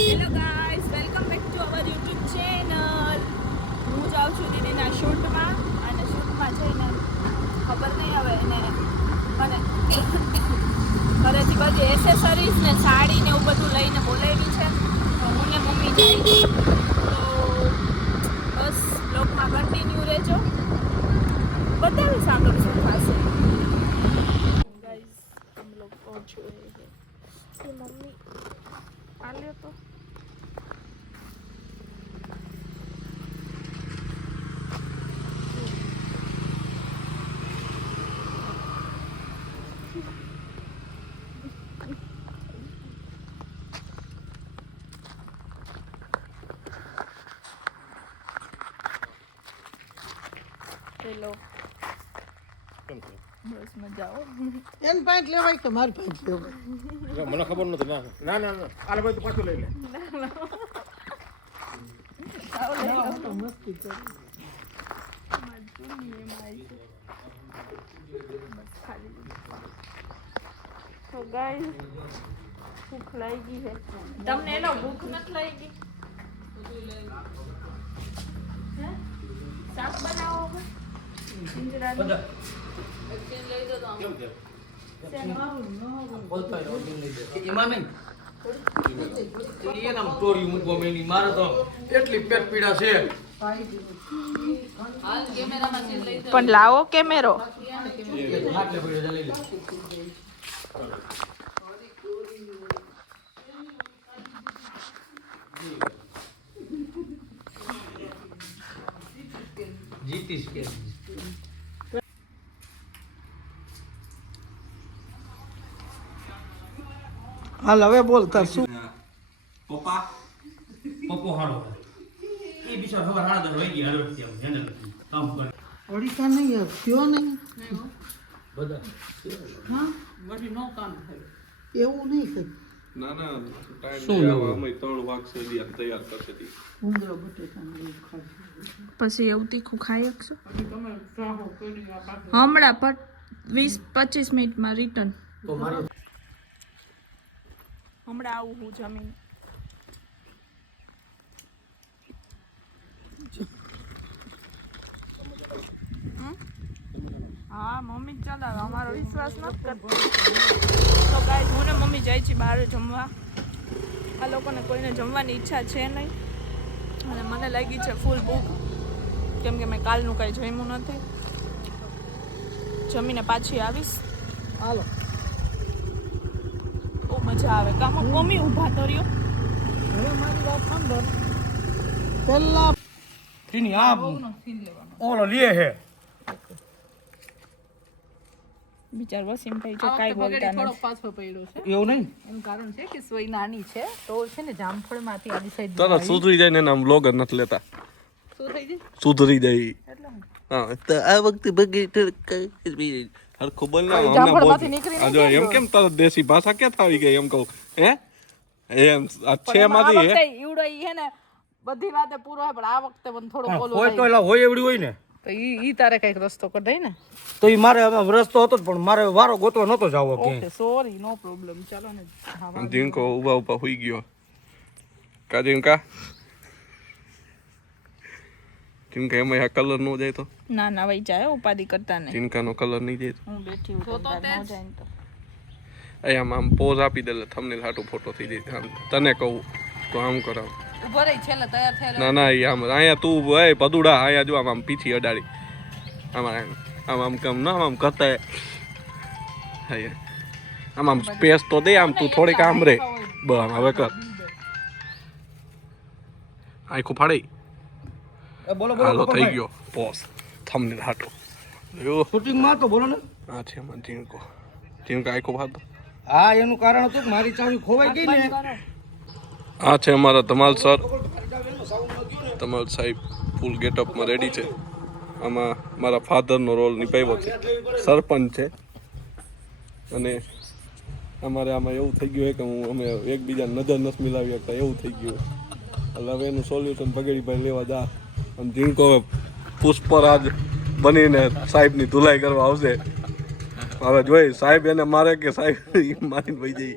Hello guys, welcome back to our YouTube channel. હું જાઉં છું દીદીના શૂટમાં અને શૂટમાં જઈને ખબર નહીં હવે એને મને ઘરેથી બધી એસેસરીઝ ને સાડી ને એવું બધું લઈને બોલાવી છે. તો હું ને મમ્મી જઈ તો બસ બ્લોગમાં કન્ટિન્યુ રહેજો. બતાવીશ આગળ શું થશે. ગાઈસ हम लोग पहुंच गए हैं. ये मम्मी आ लियो तो हेलो बस मजा आओ. એન પાંચ લેવાય કે મારી પાંચ લેવાય મને ખબર નથી. ના ના ના ના આલે ભાઈ તું પાછું લઈ લે. आओ ले लो. તો મસ્તી કરી मजबूर नहीं है माई से. बस खाली तो गाइस भूख लागी है. તમને એનો ભૂખ નથી લાગી? હે શાક બનાવો હવે સિંજરાનું લઈ દો તો કેમ કે એમાં નામ સ્ટોરી મૂકવા માંડી. મારે તો એટલી પેટ પીડા છે. પણ લાવો કેમેરો. આટલે પીડા છે, લઈ લે. જીતીશ કે હાલ હવે બોલ તાર શું પપ્પો હારો એ બિચાર ખબર હાડા હોય ગઈ હરવતી આમ હેન્ડલ કામ કરે ઓડિશા નહીં યાર થયો નહીં બધા એવું નહીં કઈ ના ના ટાઈમ શું નહીં લેવું? આવે. અમે 3 વાગશે દિયા તૈયાર કરશે દી. ઉંદરો બટેટાનું એવું ખાધું. પછી એવું તીખું ખાઈ શકશો હમણાં 20-25 મિનિટમાં રિટર્ન. તો મારે હમણાં આવું હું જમીન. હા મમ્મી જ ચલાવે, અમારો વિશ્વાસ નથી કરતો. તો ગાઈસ હું ને મમ્મી જાય છે બહાર જમવા. આ લોકોને કોઈને જમવાની ઈચ્છા છે નહીં અને મને લાગી છે ફૂલ ભૂખ, કેમ કે મેં કાલનું કંઈ જમ્યું નથી. જમીને પાછી આવીશ. હાલો બહુ મજા આવે. કામ મમ્મી ઊભા તો રહ્યો. હવે મારી વાત સાંભળ પેલા તીની આ ઓલો લે હે બિચાર વસીમભાઈ જો કાંઈ બોલતા નથી. પાછો પડ્યો છે. એવું નહીં એનું કારણ છે કે સોય નાની છે તો છે ને જામફળમાંથી આડી સાઈડ તરત સુધરી જાય ને આમ બ્લોગર નથી લેતા. શું થઈ જાય સુધરી જાય. હા તો આ વખતે બગી હરખું બોલ ને અમને જામફળમાંથી બોલ. નીકળીને આ જો એમ કેમ તરત દેશી ભાષા ક્યાં આવી ગઈ એમ કહું હે એમ આ છે આ માંથી વખતે હે ઈવડો ઈ હે ને બધી વાતે પૂરો હોય પણ આ વખતે મને થોડો પણ બોલો હોય તો એલા હોય એવડી હોય ને તો ઈ તારે કઈક રસ્તો કઢાય ને. તો એ મારે હવે રસ્તો હતો જ પણ મારે વારો ગોતવા નતો જાવો કે ઓકે સોરી નો પ્રોબ્લેમ ચાલો ને. હા જીનકો ઉભા ઉભા હોઈ ગયો. કા જીનકા જીનકા એમાં આ કલર નો જાય તો ના ના વહી જાય, ઉપાધિ કરતા નહીં. જીનકાનો કલર નહીં જાય હું બેઠી હું તો જાય ને તો અહીંયા આમ પોઝ આપી દે થંબનેલ હાટો ફોટો થઈ જાય. આમ તને કહું તો આમ કરાવ. ઉભો રહી છેલ્લે તૈયાર થયેલો ના ના એ આમ અહીંયા તું એ પદુડા અહીંયા જો આમ પીછી અડાડી આમ કેમ ના આમ કરતા આમ સ્પેસ તો દે આમ તું થોડીક આમ રે બસ હવે કર આખું ફાડી બોલો હાલો થઈ ગયો પોસ થંબનેલ હાટો જો શૂટિંગ માં તો બોલો ને આ છે માં જીનકો આખું ફાડો. હા એનું કારણ હતું કે મારી ચાવી ખોવાઈ ગઈ ને આ છે અમારા ધમાલ સર. ધમાલ સાહેબ ફૂલ ગેટઅપમાં રેડી છે. આમાં મારા ફાધરનો રોલ નિભાવ્યો છે, સરપંચ છે. અને અમારે આમાં એવું થઈ ગયું કે અમે એકબીજાને નજર નથી મિલાવી શકતા એવું થઈ ગયું. એટલે હવે એનું સોલ્યુશન બગડીભાઈ લેવા જા અને જીનકો પુષ્પરાજ બનીને સાહેબની ધુલાઈ કરવા આવશે. હવે જોઈ સાહેબ એને મારે કે સાહેબ મારીને વહી જઈ.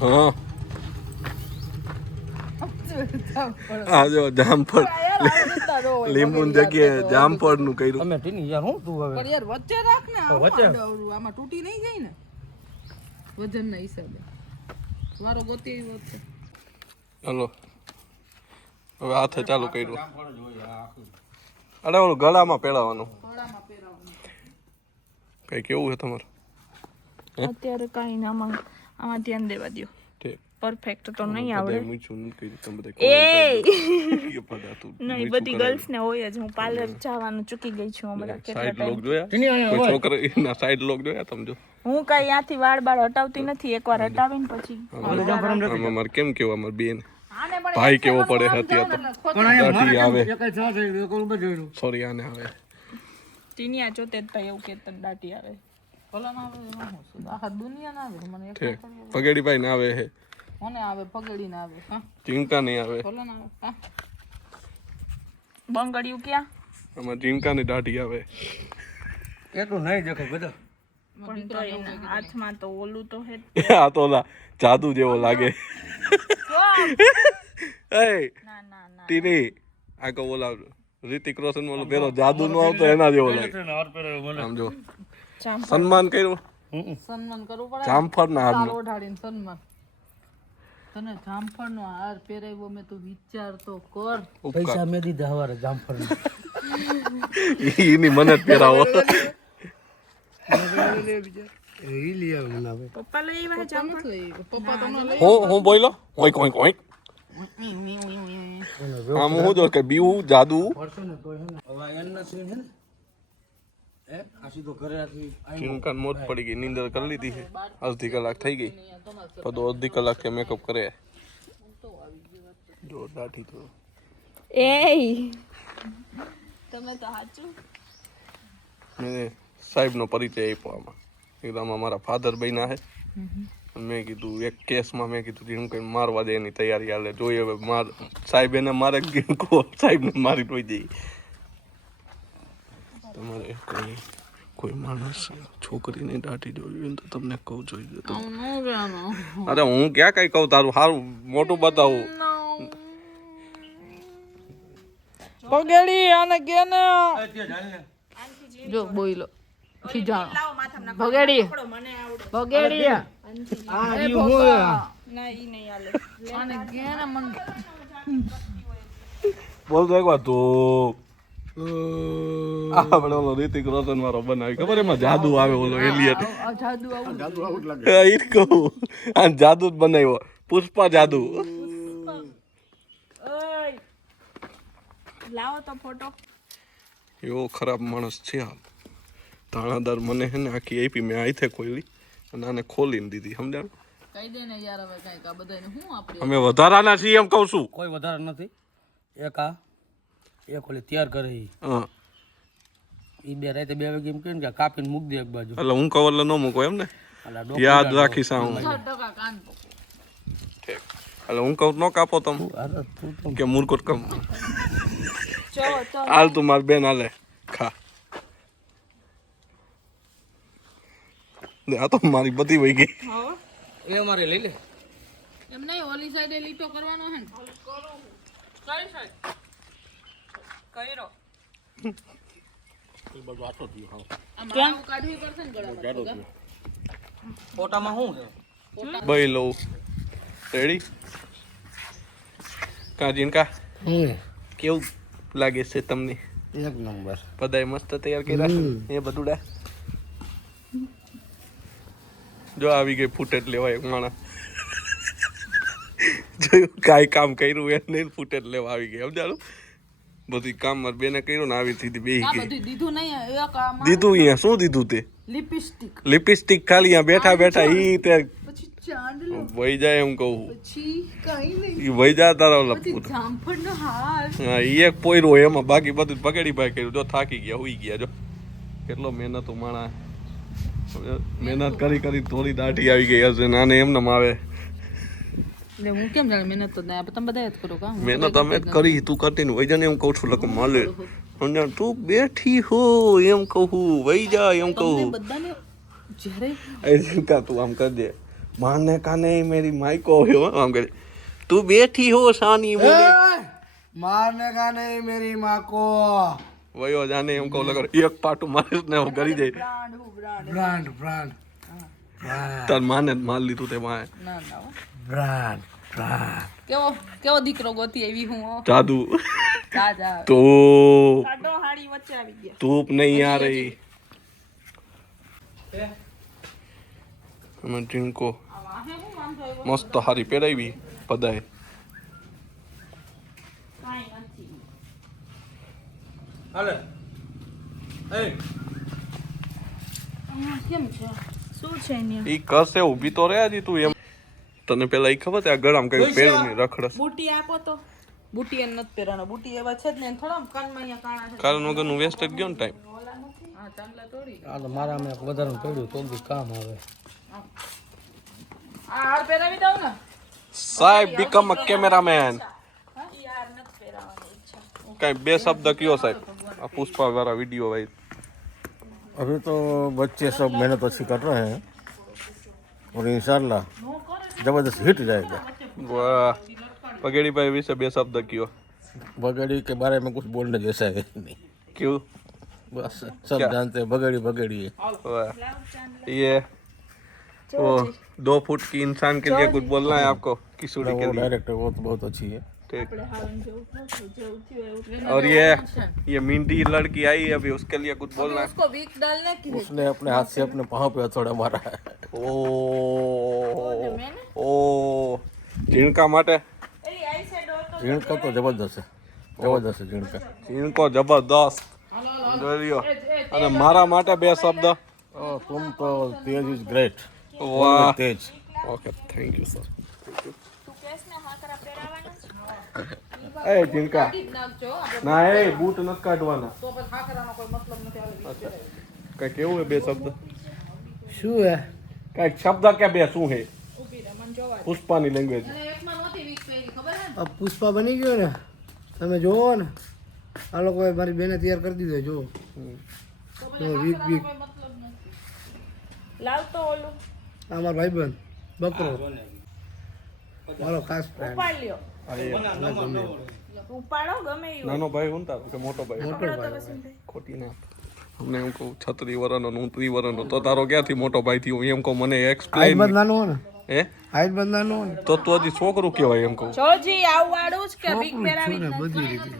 હા આ જો જામફળ લીંબુની જગ્યાએ જામફળનું કર્યું. અમે ટીની યાર હું તું હવે પણ યાર વચ્ચે રાખ ને વચ્ચે? આમાં તૂટી નહીં જાય ને વજનના હિસાબે વારો ગોતી આવ્યો છે. હાલો હવે હાથે ચાલુ કર્યું. અરે ઓલું ગળામાં પહેરાવાનું ગળામાં પહેરાવાનું. કઈ કેવું છે તમારું? અત્યારે કાંઈ ના આમાં ધ્યાન દેવા દો. ઠીક. પરફેક્ટ તો નહીં આવડે. બધાએ મૂછું નથી કર્યું, તમે બધા એ એ પડા તું નહીં, બધી ગર્લ્સ ને હોય જ. હું પાર્લર જવાનું ચૂકી ગઈ છું હમણાં કેટલા સાઈડ લોક ટાઈમ. જોયા? કોઈ છોકરા સાઈડ લોક જોયા તમે જો? હું કઈ ત્યાંથી વાળ બાળ હટાવતી નથી. એકવાર હટાવીને પછી આમાં મારે કેમ કેવું અમારે બેન આને પણ ભાઈ કેવો પડે હતી દાઢી આવે એક જ સાથે એક બધું સોરી આને આવે ટીનિયા જોતે જ ભાઈ એવું કે દાટી આવે. ભલા ના આવે એમાં શું છે? આખા દુનિયા ના આવે મને એક ઠીક. પગેડી ભાઈ ને આવે હે, મને આવે પગડી ના આવે હા ઝીંકા નહીં આવે. ભલા ના આવે હા બંગડિયું ક્યાં? આમાં ઝીંકાની દાઢી આવે. એટલું નહીં દેખાય બધા. પણ તો એના હાથમાં તો ઓલું તો હે જ. આ તો ઓલા જાદુ જેવો લાગે. એ ના ના ના ટીની આ કહો ઓલા રિતિક રોશન ઓલો પેલો જાદુ નો આવતો એના જેવો લાગે. આમ જો સન્માન કર્યું સન્માન કરવું પડે જામફળ ના હાર હાથ ઓઢાડીને સન્માન. તને જામફળ નો હાર પહેરાવ્યો મેં તું વિચાર તો કર. પૈસા મેં દીધા હવારે જામફળ એની મને જ પહેરાવો. ઈ લઈ આવે મને હવે. પપ્પા લઈ આવ્યા જામફળ. પપ્પા તમને લઈ હું બોલો ઓઈક ઓઈક ઓઈક આમ હું જો કે બીવું જાદુ પડશે ને તો હે ને હવે એના સીન હે ને આ સીધો ઘરે આથી ચીમકાન મોત પડી ગઈ, નીંદર કરી લીધી છે. અડધી કલાક થઈ ગઈ, તો અડધી કલાક કે મેકઅપ કરે જો દાઢી તો એ તમે તો સાચું. મેં સાહેબનો પરિચય આપ્યો આમાં. એકદમ અમારા ફાધર બન્યા છે. મેં કીધું એક કેસમાં મેં કીધું જેમ કંઈ મારવા દે એની તૈયારી હાલે જોઈએ હવે માર સાહેબ એને મારે સાહેબને મારી ટોઈ દઈ. તમારે કોઈ માણસ છોકરીને દાઢી જોઈ હોય તો તમને કહું જોઈએ તો. અરે હું ક્યાં કઈ કહું, તારું સારું મોટું બતાવું. પગડી આને કે ને જો બોઈલો ખીજાણો ભગેડી ભગેડી આ રહ્યું હું ના ઈ નહીં હાલે. આને કે ને મન બોલ તો એકવાર તો આપણે ઓલો રિતિક રોશન વાળો બનાવી ખબર એમાં જાદુ આવે ઓલો એલિયટ. આ જાદુ આવું એ જ કહું આ જાદુ જ બનાવ્યો પુષ્પા જાદુ. ઓય લાવો તો ફોટો. એવો ખરાબ માણસ છે હાલ. ધાણાદાર મને હે ને આખી આપી મેં આઈથે ખોલી અને આને ખોલીને દીધી, સમજાણ? કહી દે ને યાર હવે કઈક આ બધાને હું આપણે અમે વધારાના છીએ એમ કહું છું. કોઈ વધારે નથી. એક આ એક ઓલી તૈયાર કરે હા ઈ બે રાતે 2 વાગે એમ કહે ને કે કાપીને મૂક દે એક બાજુ. એટલે હું કહું એટલે ન મૂકો એમ ને, અલા યાદ રાખીશ હું. 6% કાન પકડો. એટલે હું કહું ન કાપો તમે અરે તું તો કે મૂર્ખોટ કમ જો તો હાલ તું માર બેન હાલે ખા. આ તો મારી બધી વહી ગઈ. એ મારે લઈ લે. એમ નહીં ઓલી સાઈડે લીટો કરવાનો હે ને કઈ સાઈડ કઈરો ક્યાં કાઢવી પડશે ને ગળામાં ફોટામાં શું છે? ભાઈ લઉં રેડી કાજીન કા હું કેવું લાગે છે તમને? એક નંબર. બધાય મસ્ત તૈયાર કર્યા છે એ બધું ડા. જો આવી ગઈ ફૂટેજ લેવા એક માણસ જોયું કાંઈ કામ કર્યું એને ફૂટેજ લેવા આવી ગઈ. સમજાણું બધી કામ મારે બેને કર્યું ને આવી સીધી બેસી આ ગઈ. બધું દીધું નહીં એક આમાં દીધું અહીંયા શું દીધું તે લિપસ્ટિક લિપસ્ટિક ખાલી અહીંયા બેઠા બેઠા ઈ તે પછી ચાંદલો વહી જાય એમ કહું પછી કઈ નહીં ઈ વહી જાય તારા ઓલા પછી જામફળનો હાર હા ઈ એક પોયરો એમાં બાકી બધું પકડી ભાઈ કર્યું. જો થાકી ગયા હુઈ ગયા. જો કેટલો મહેનતું માણસ મહેનત કરી કરી થોડી દાઢી આવી ગઈ હશે નાને એમને આવે. એટલે હું કેમ જાણે મહેનત તો નહીં તમે બધા જ કરો કા મહેનત અમે જ કરી તું કરતી ને વહી જા ને એમ કહું છું લખ માલે સમજાણ તું બેઠી હો એમ કહું વહી જા એમ કહું. બધાને જ્યારે એ કા તું આમ કરી દે मारने का नहीं मेरी माई को हो हम करे तू बैठी हो शानी मुझे मारने का नहीं मेरी माँ को वही हो जाने हमको लगा एक पाटू मारे ने वो गरी जाए ब्रांड ब्रांड તાર માને જ માર લીધું તે માએ ના ના હો. ब्रांड ब्रांड કેવો દીકરો ગોતી આવી હું હો. જાદू જા જા तो કાઢો હાડી વચ્ચે આવી ગયા धूप नहीं आ रही हमें जिनको मस्त हारी पेरावी पदाए કાંઈ નથી हाले ए કેમ છે શું છે અહીંયા ई करसे ऊभी तो रहे जी तू एम तने पेला ई खबर है गळाम कई पेड़ में रखड़स બુટી આપો તો બુટી એને નથી પહેરાનો બુટી એવા છે જ ને થોડા કાનમાં અહીંયા કાણા છે कारण वगन नु वेस्ट गयो ने टाइम હા ચાંદલા તોડી આ તો મારા મેં વધારે પડ્યું તો બી કામ આવે આ હાર પહેરાવી દઉં ને साहेब बिकम अ कैमरामैन યાર નથી પહેરાવાની ઈચ્છા कई बे शब्द कियो साहब आ पुष्पा वाला वीडियो भाई अभी तो बच्चे सब मेहनत अच्छी कर रहे हैं और इंशाल्लाह जबरदस्त हिट जाएगा वाह पगड़ी भाई विषय बे शब्द कियो बगड़ी के बारे में कुछ बोलने जैसा है नहीं क्यों बस सब क्या? जानते हैं बगड़ी बगड़ी है वाह ये वो 2 फुट की इंसान के लिए कुछ बोलना है आपको किशोरी के वो लिए डायरेक्टर वो तो बहुत अच्छी है ठीक આપણે હારું જેવું નતું જેવું થયું એવું और ये मिंडी लड़की आई है अभी उसके लिए कुछ बोलना है उसको वीक डालने की है उसने अपने हाथ से अपने पाँव पे हथौड़ा मारा है ओ ओ जिनका माटे એલી આઈ સાઈડ હતો झीणका तो जबरदस्त है झीणका जिनको जबरदस्त જોયો અને મારા માટે બે શબ્દ तुम तो तेज इज ग्रेट વાહ तेज ઓકે થેન્ક યુ સર તું કેસ ને હાકરા પહેરાવાના છે એ જીનકા નાખજો આપણે ના એ બૂટ નથી કાઢવાના તો પછી ખાખરાનો કોઈ મતલબ નથી આવે કઈ કેવું હે બે શબ્દ શું હે કઈ શબ્દ કે બે શું હે ઊભી રહે મને જોવા પુષ્પાની લેંગ્વેજ અને એકમાં નહોતી વીક પહેરી ખબર હે ને આ પુષ્પા બની ગયો ને તમે જોવો ને આ લોકોએ મારી બેને તૈયાર કરી દીધો જો તો પછી વીક વીક કોઈ મતલબ નથી લાવ તો ઓલું આ મારો ભાઈબંધ બકરો મારો ખાસ ફ્રેન્ડ ઉપાડ લ્યો ઉપાડો ગમે એવું નાનો ભાઈ હું તારો કે મોટો ભાઈ પકડો તો વસંતભાઈ ખોટી ના અમને એમ કહું 36 વર્ષનો 29 વર્ષનો તો તારો ક્યાંથી મોટો ભાઈ થયો એમ કહું મને હાઈટ એક્સપ્લેન બદલાનો હો ને હે હાઈટ બદલાનો હો ને તો તું હજી છોકરું કહેવાય એમ કહું જોજી આવું વાળું જ કે બીક છું પહેરાવી ને બધી રીતે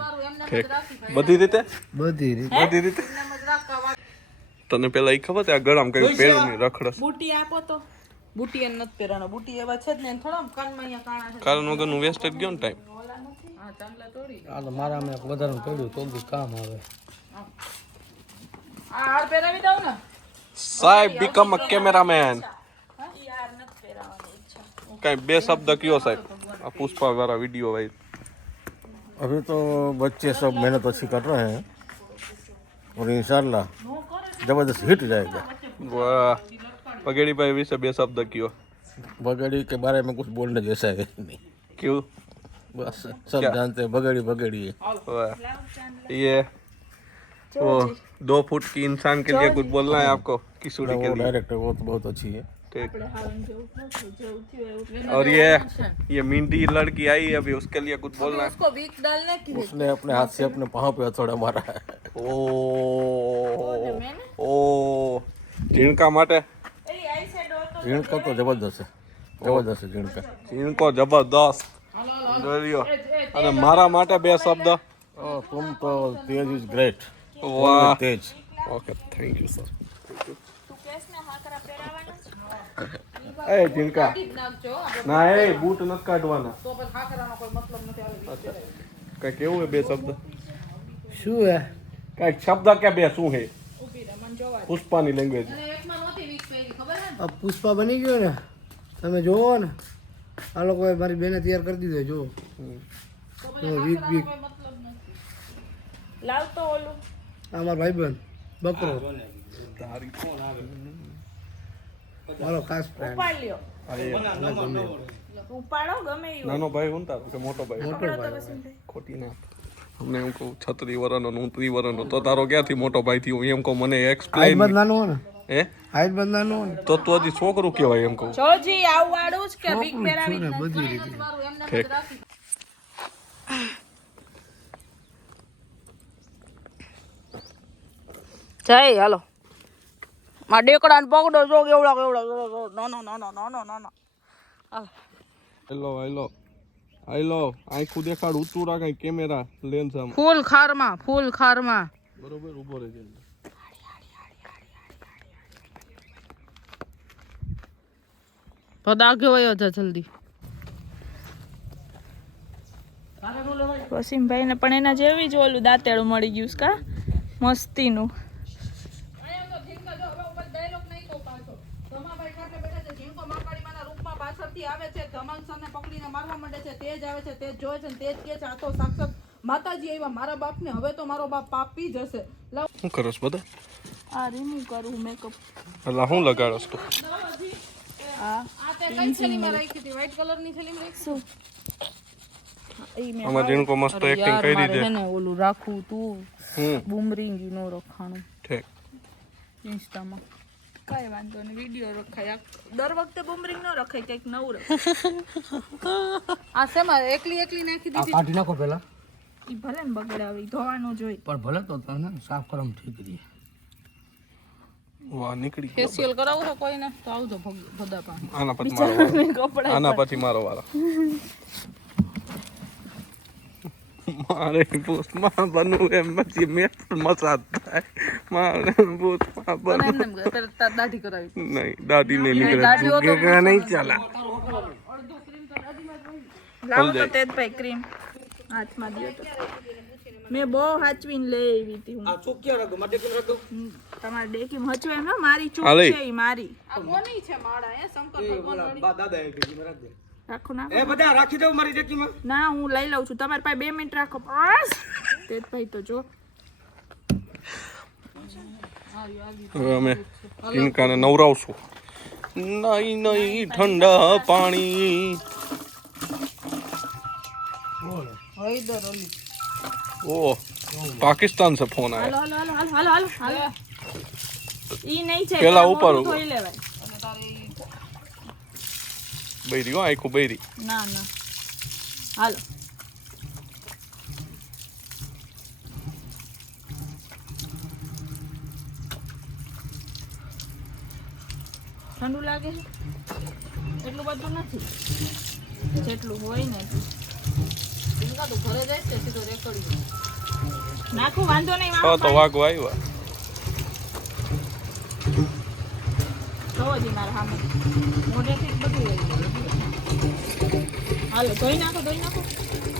ઠીક બધી રીતે બધી રીતે બધી રીતે તને પેલા ઈ ખબર છે આ ગળામ કઈ પેડ ની રખડસ બુટી આપો તો બુટી એને નથી પહેરાનો બુટી એવા છે જ ને થોડા કાનમાં અહીંયા કાણા છે કારણ વગર નું વેસ્ટ ગયો ને ટાઈમ હા ચાંદલા તોડી આ તો મારા મેં વધારે પડ્યું તો બી કામ આવે આ હાર પહેરાવી દઉં ને સાહેબ બીકમ અ કેમેરામેન યાર નથી પહેરાવાની ઈચ્છા કઈ બે શબ્દ કયો સાહેબ આ પુષ્પા વાળા વીડિયો ભાઈ अभी तो बच्चे सब मेहनत अच्छी कर रहे हैं और इंशाल्लाह जबरदस्त हिट जाएगा वाह पगड़ी भाई विषय बे शब्द कियो बगड़ी के बारे में कुछ बोलने जैसा है नहीं क्यों बस सब क्या? जानते हैं बगड़ी बगड़ी है वाह ये वो 2 फुट की इंसान के लिए कुछ बोलना है आपको किशोरी के वो लिए डायरेक्टर वो तो बहुत अच्छी है ठीक આપણે હારું જેવું નતું જેવું થયું એવું और ये मिंडी लड़की आई है अभी उसके लिए कुछ बोलना है उसको वीक डालने की है उसने अपने हाथ से अपने पाँव पे हथौड़ा मारा है ओ ओ जिनका माटे એલી આઈ સાઈડ હતો झीणका तो जबरदस्त है झीणका जिनको जबरदस्त જોયો અને મારા માટે બે શબ્દ तुम तो तेज इज ग्रेट વાહ तेज ઓકે થેન્ક યુ સર તું કેસ ને હાકરા પહેરાવાના છે એ જીનકા નાખજો આપણે ના એ બૂટ નથી કાઢવાના તો પછી ખાખરાનો કોઈ મતલબ નથી આવે કઈ કેવું હે બે શબ્દ શું હે કઈ શબ્દ કે બે શું હે ઊભી રહે મને જોવા પુષ્પાની લેંગ્વેજ અને એકમાં નહોતી વીક પહેરી ખબર હે ને આ પુષ્પા બની ગયો ને તમે જોવો ને આ લોકોએ મારી બેને તૈયાર કરી દીધો જો તો પછી વીક વીક કોઈ મતલબ નથી લાવ તો ઓલું આ મારો ભાઈબંધ બકરો મારો ખાસ ફ્રેન્ડ ઉપાડ લ્યો ઉપાડો ગમે એવું નાનો ભાઈ હું તારો કે મોટો ભાઈ પકડો તો વસંતભાઈ ખોટી ના અમને એમ કહું 36 વર્ષનો 29 વર્ષનો તો તારો ક્યાંથી મોટો ભાઈ થયો એમ કહું મને હાઈટ એક્સપ્લેન બદલાનો હો ને હે હાઈટ બંધા નો હોય. તો તું હજી છોકરું કહેવાય એમ કહું. જોજી આવું વાળું જ કે બીક છોકરું જ પહેરાવી છું ને બધી રીતે. ઠીક. જય હાલો માં ડેકડાને પકડો જો એવડા નો હેલો આખું દેખાડ ઊંચું રાખાય કેમેરા લેન્સ આમ ફૂલ ખારમાં બરોબર ઊભો રહેજે. પદા કેવાયો છે જલ્દી. વસીમભાઈ ને પણ એના જેવી જ ઓલું દાંતેડું મળી ગયું છે કા મસ્તીનું. માતાજી આવ્યા મારા બાપ ને હવે તો મારો બાપ પાપી જશે. શું કરસ બધા આ રિમૂવ કરું મેકઅપ. એટલે હું લગાડસ તું આ કઈ થેલીમાં રાખી હતી? વ્હાઈટ કલર ની થેલીમાં રાખી. શું ઈ મે આમાં જીણકો મસ્ત એક્ટિંગ કરી દે. ને ઓલું રાખવું તું બુમરિંગ નો રખાણું ઠીક. ઇન્સ્ટામાં. કઈ વાંધો નહીં વિડિયો રખાય. દર વખતે બુમરિંગ નો રખાય કંઈક નવું રખાય. આ શેમાં એકલી નાખી આ દીધી? કાઢી નાખો પેલા. ઈ ભલે ને બગડાવી ધોવાનું જોઈ. પણ ભલે તો તને સાફ કરવાનું ઠીક રહે. વાહ નીકળી ગયો. ફેશિયલ કરાવું છે કોઈને તો આવજો બધા પાસે. આના પછી મારો વારો. કપડા આના પછી મારો વારો. મારે ભૂતમાં બનવું એમ પછી મેં મસાજ થાય. મારે ભૂતમાં પણ બનવું એમને તાર દાઢી કરાવી. નહીં દાદી નહીં નીકળે દાઢીઓ તો ઝુકેગા નહીં ચાલા. લાવો તો તેજ ભાઈ ક્રીમ હાથમાં દિયો તો. મેં બહુ હાચવીને લઈ આવી હતી હું. તમારે ડેકી હચવે એમ મારી ચૂક હાલે. છે ઈ મારી. આ કોની છે માળા હે શંકર ભગવાન રાખો ના એ બધા રાખી દઉં મારી ડેકીમાં. ના હું લઈ લઉં છું તમારી પાસે 2 મિનિટ રાખો બસ. તેજ ભાઈ તો જો હવે અમે ટીનકાને નવરાવશું. નહીં ઠંડા પાણી. હૈદર અલી. ઓહ પાकिस्तान से फोन आया. હાલો હાલો હાલો હાલો હાલો હાલો ઈ નહીં છે પેલા મોઢું ઉપર ધોઈ લેવાય. બૈરી હો આખું બૈરી. ના ના હાલો ઠંડુ લાગે છે એટલું બધું નથી જેટલું હોય ને એટલું. ઇનકા તો ઘરે જાય છે સીધો રેકડી. નાખું વાંધો નહીં તો વાગવા આવ્યા. જોવો જી મારા સામે મોઢેથી જ બધું લઈ ગયું. હાલો ધોઈ નાખો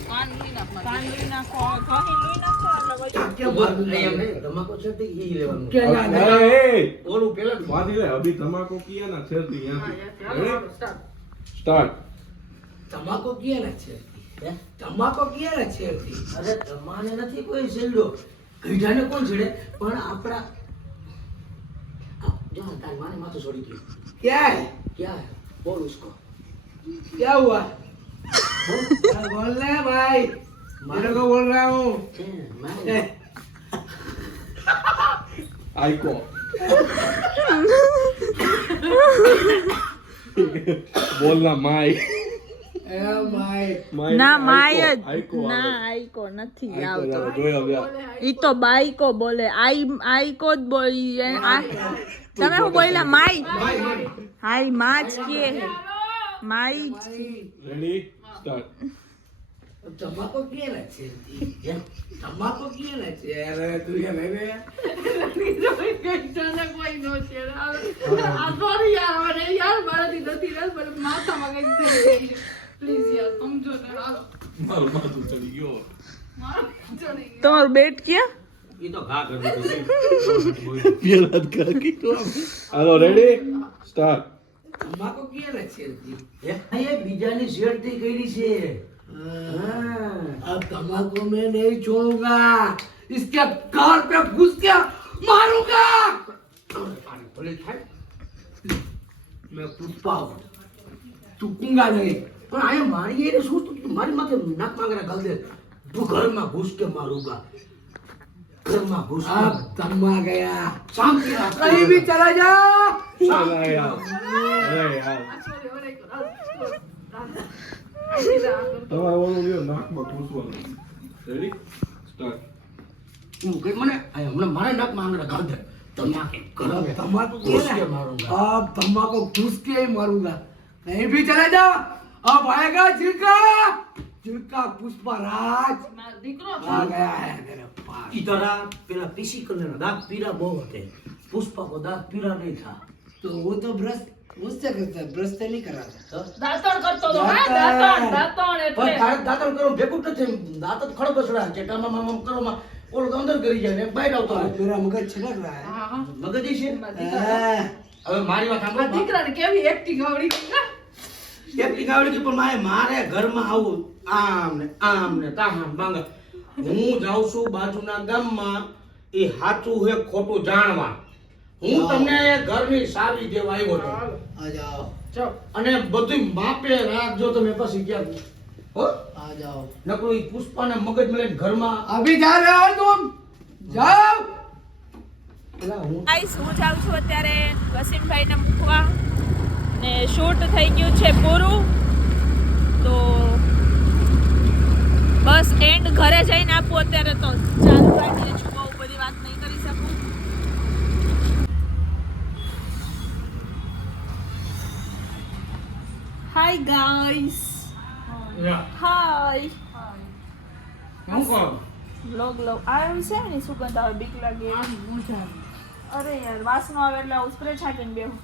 કાન લઈ નાખ મારે. કાન લઈ નાખો ધોઈ લઈ નાખો એટલે બધું अभी तम्बाकू किया ना छेड़ती यहाँ स्टार्ट. તમાકુ કિયા ને છે તમાકુ કિયા ને છે અરે તમાને નથી કોઈ છેડો ગઈઢાને કોણ છેડે પણ આપડા જો તાર માને માથું છોડી ગયું क्या है बोल उसको क्या हुआ बोल रहे भाई मेरे को बोल रहा हूँ आइको बोलना माई ના માય જ ના આઈકો નથી આવતો ઈ તો બાઈકો બોલે આઈકો જ બોલી તમે શું બોલ્યા માઈ હાઈ માં જ કે માઈ જ रेडी स्टार्ट. तम्बाकू किया ना છે तम्बाकू किया ना છે अरे तू ये बेबे કોઈ નો છે આ સોરી યાર મને યાર મારાથી નથી રસ પણ માથામાં કઈ થઈ ગઈ. પ્લીઝ યાર સમજો ને. હાલો મારું માથું ચડી ગયો. તમારું બેટ ક્યાં એ તો ઘા કરી દીધું. પેલા જ કાકી તો હાલો રેડી સ્ટાર્ટ. तम्बाकू किया ना છે ये बीजानी शेरती करी છે अब तम्बाकू मैं नहीं छोड़ूंगा इसके कार पे घुस के मारूंगा मैं पुष्पा हूं चूकूंगा नहीं पर आया मारी ये શું તું મારી માથે નાક માંગરા ગલ દે તું ઘરમાં ઘુસ કે માरूंगा ઘરમાં ઘુસ अब तम्मा गया शांति रख कहीं भी चला जा અરે યાર તમારે ઓલું લ્યો નાકમાં ઘૂસવાનું રેડી સ્ટાર્ટ હું કઈ મને હમણાં મારા નાકમાં આંગળા ગાળ દે तम्बाकू के मारूंगा अब तम्बाकू घुस के ही मारूंगा कहीं भी चला जाओ अब आएगा चिल्का पुष्पराज દીકરો आ गया है मेरे पास इधर पेला पीसी कर लेना दांत पीला बहुत होते पुष्पा को दांत पीला नहीं था तो वो तो ब्रश उससे करता है ब्रश से नहीं कराता દાંતણ કરતો તો હા દાંતણ એટલે पर तारे दांतन करो भेगुट थे दांत खड़ बसड़ा चेटामा मामा करो मा ओलो तो अंदर करी जाए ने बाहर आवतो और मेरा मगज छिलक रहा है હા હા मगज ही छे हाँ, હવે મારી વાત સાંભળો દીકરાને કેવી એક્ટિંગ આવડી ગઈ કેપ્ટી ગાવડી કે પણ મારે ઘરમાં આવું આમ ને તામ માંગ હું જાઉં છું બાજુના ગામમાં એ સાચું હે ખોટું જાણવા હું તમને ઘરની સારી દેવા આવ્યો છું आ जाओ ચો અને બધું માપે રાખજો તમે પછી ક્યાં હો आ जाओ નકરું ઈ પુષ્પાને મગજ મળે ઘરમાં अभी जा रहे हो तुम जाओ પેલા હું ગાઈસ હું જાઉં છું અત્યારે વસીમભાઈને મૂકવા ને શૂટ થઈ ગયું છે પૂરું તો બસ એન્ડ ઘરે જઈને આપું અત્યારે તો ચાલુ રાખીને છું બહુ બધી વાત નહીં કરી શકું હાય ગાઈસ હાય હું કહું વ્લોગ લો આવ્યું છે ને સુગંધ આવે બીક લાગે એવી. અરે યાર વાસનો આવે એટલે હું સ્પ્રે છાંટીને બેહું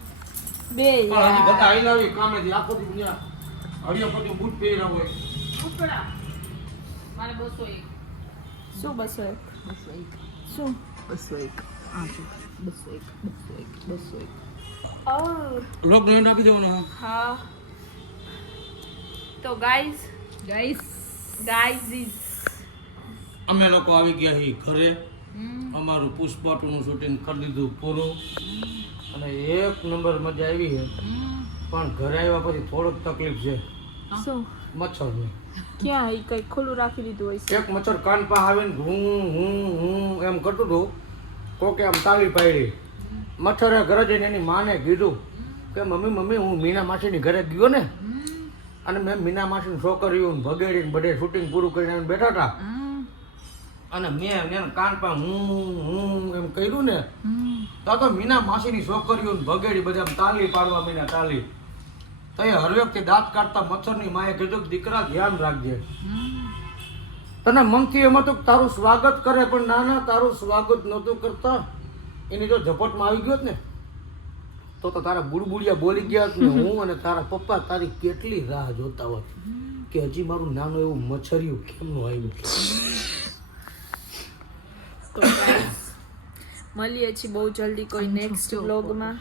બે પણ હજી યાર બધા આઈ લાવી કામેથી આખો દી દુનિયા હળિયો પતિ બૂટ પહેર્યા હોય ઉપડા મારે 201 શું 201 શું 201 ઓહ લોક બ્રેન્ડ આપી દેવાનો હા તો ગાઈઝ ઇઝ અમે લોકો આવી ગયા છીએ ઘરે અમારું પુષ્પાટુનું શૂટિંગ કરી દીધું પૂરું અને એક નંબર મજા આવી છે પણ ઘરે આવ્યા પછી થોડોક તકલીફ છે શું મચ્છરની ક્યાં એ કંઈ ખુલ્લું રાખી દીધું હોય છે એક મચ્છર કાન પા આવીને હું એમ કરતું હતું કોકે આમ તાવી પાડી મચ્છરે ઘરે જઈને એની માને કીધું કે મમ્મી હું મીના માસીની ઘરે ગયો ને અને મેં મીના માસીની છોકરીઓ ભગેડીને બધે શૂટિંગ પૂરું કરીને આવીને બેઠા હતા અને મેં એને કાન પા હું એમ કર્યું ને તો મીના માસીની છોકરીઓ ભગેડી બધા આમ તાલી પાડવા મીના તાલી તો એ હર વખતે દાંત કાઢતા મચ્છરની માએ કીધું કે દીકરા ધ્યાન રાખજે તને મનથી એમાં તો તારું સ્વાગત કરે પણ ના તારું સ્વાગત નહોતું કરતા એની જો ઝપટમાં આવી ગયો ને તો તારા બુડબુડિયા બોલી ગયા ને હું અને તારા પપ્પા તારી કેટલી રાહ જોતા હોત કે હજી મારું નાનું એવું મચ્છરિયું કેમનું આવ્યું તો guys, મળીએ છીએ બહુ જલ્દી કોઈ નેક્સ્ટ વ્લોગમાં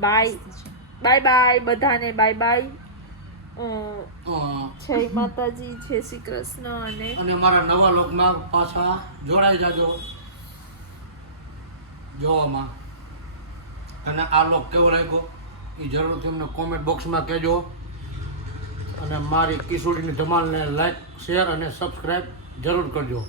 બાય બધાને બાય જય માતાજી જય શ્રી કૃષ્ણ અને મારા નવા લોકમાં પાછા જોડાઈ જાજો જોવામાં અને આ લોક કેવો લાગ્યો એ જરૂરથી અમને કોમેન્ટ બોક્સમાં કહેજો અને મારી કિશોરીની ધમાલને લાઈક શેર અને સબસ્ક્રાઈબ જરૂર કરજો